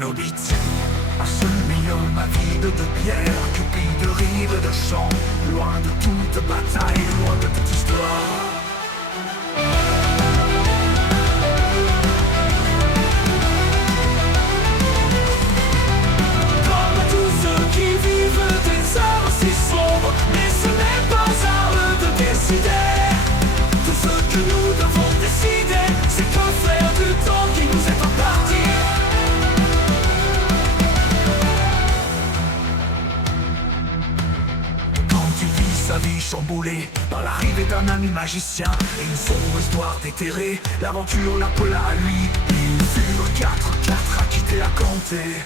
d'un hobbit. Un seul million avide de pierre, cupide de rives et de champs, loin de toute bataille, loin de toute histoire. Comme tous ceux qui vivent des heures si sombres, mais ce n'est pas à eux de décider. Tout ce que nous devons décider, c'est que faire du temps qui nous est imparti. Sa vie chamboulée par l'arrivée d'un ami magicien et une sombre histoire déterrée, l'aventure l'appela à lui. Ils furent quatre à quitter la comté.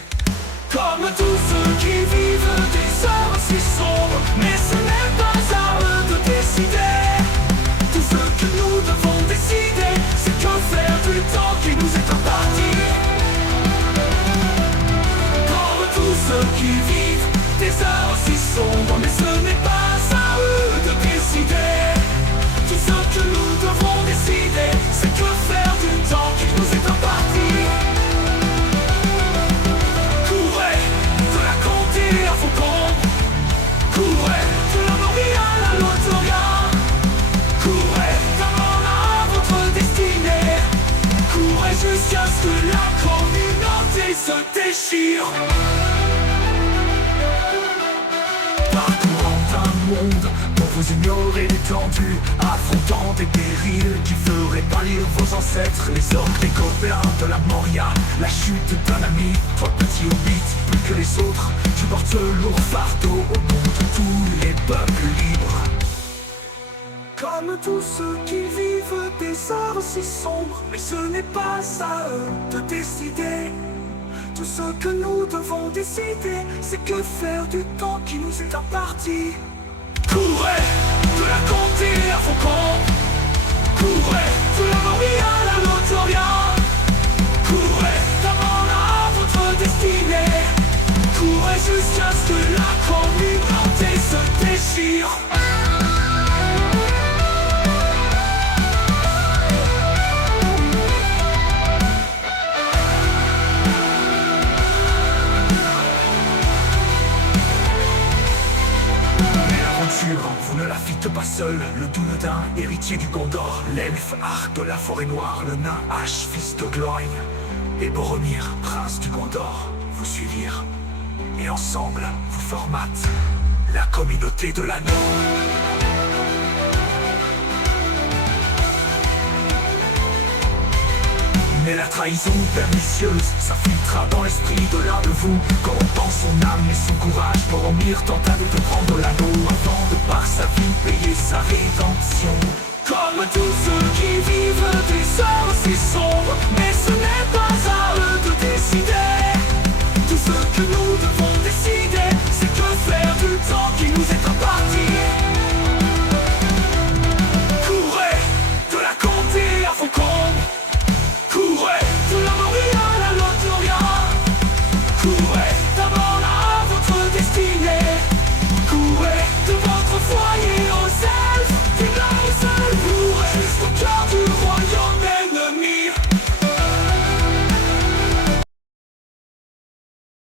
Comme tous ceux qui vivent des heures si sombres, mais ce n'est pas à eux de décider. Tout ce que nous devons décider, c'est que faire du temps qui nous est imparti. Comme tous ceux qui vivent des heures si sombres, mais ce n'est pas à eux de décider. Tout ce que nous devons décider, c'est que faire du temps qui nous est imparti. Courez de la comté à Faucon, courez de la Moria à la Lotoria, courez d'abord à votre destinée, courez jusqu'à ce que la communauté se déchire. Monde pour vous ignorer l'étendue, affrontant des périls qui feraient pâlir vos ancêtres, les orques, les copains de la Moria, la chute d'un ami, toi petit hobbit, plus que les autres, tu portes le lourd fardeau au nom de tous les peuples libres. Comme tous ceux qui vivent des heures si sombres, mais ce n'est pas à eux de décider. Tout ce que nous devons décider, c'est que faire du temps qui nous est imparti. Courez de la comté à Faucon, courez de la Moria à la Lotoria, courez d'abord à votre destinée, courez jusqu'à ce que la communauté se déchire. Vous ne la fîtes pas seul, le Dunedain, héritier du Gondor, l'elfe Arc de la forêt noire, le nain Ash, fils de Glorien, et Boromir, prince du Gondor, vous suivirent, et ensemble vous formâtes la communauté de l'anneau. Mais la trahison pernicieuse s'infiltra dans l'esprit de l'un de vous, corrompant son âme et son courage. Boromir tenta de te prendre l'anneau avant de par sa vie payer sa rédemption. Comme tous ceux qui vivent des heures si sombres, mais